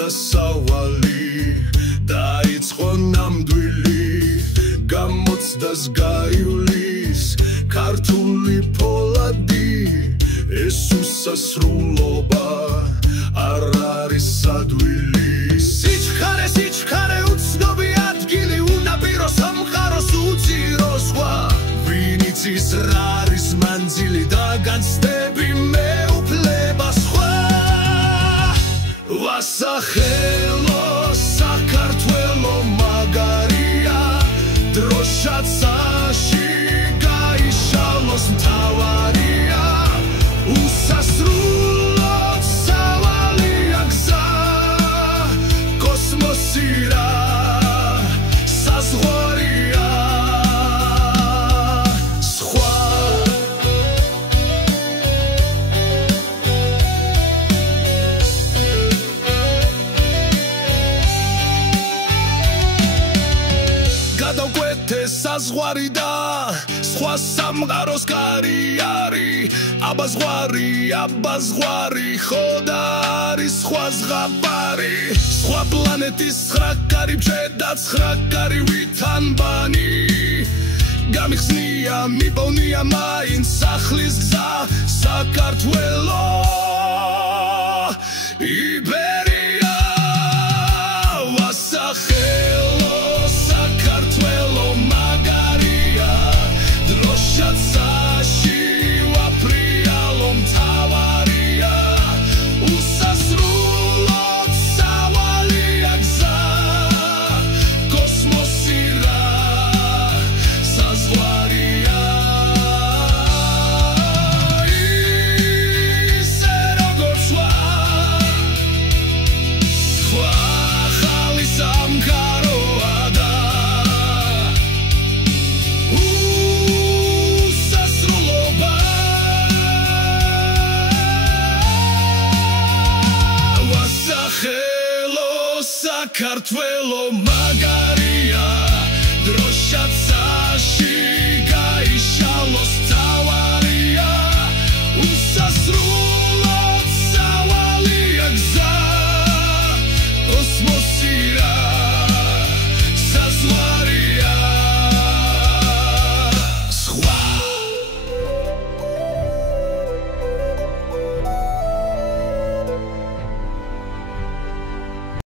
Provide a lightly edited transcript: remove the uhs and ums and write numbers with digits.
გადასავალი დაიწყო ნამდვილი გამოცდას გაივლის ქართული ფოლადი ეს უსასრულობა არ არის ადვილი სიჩქარე უცნობი ადგილი უნაპირო სამყაროს უძირო სხვა ვინ იცის რა არის მანძილი და განცდები მეუფლება სხვა ვასახელო საქართველო მაგარია დროშაცაში გაიშალოს მთავარია უსასრულოდ სავალია გზა კოსმოსირა საზღვარია სხვა გადავკვეთე საზღვარი და სხვა სამყაროს კარიარი აბაზღვარი ხო და არის სხვა ზღაპარი სხვა პლანეტის ცხრაკარი ბჭედა ცხრაკარი ვითანბანი გამიხსნია მიპოვნია მაინც სახლის გზა საქართველო იბერია ვასახელო საქართველო მაგარია დროშაცაში ვაფრიალო მთავარია უსასრულოდ სავალია გზა კოსმოსირა საზღვარია ისე როგორც სხვა ხალი სამყაროა და უსასრულობა ვასახელო საქართველო მაგარია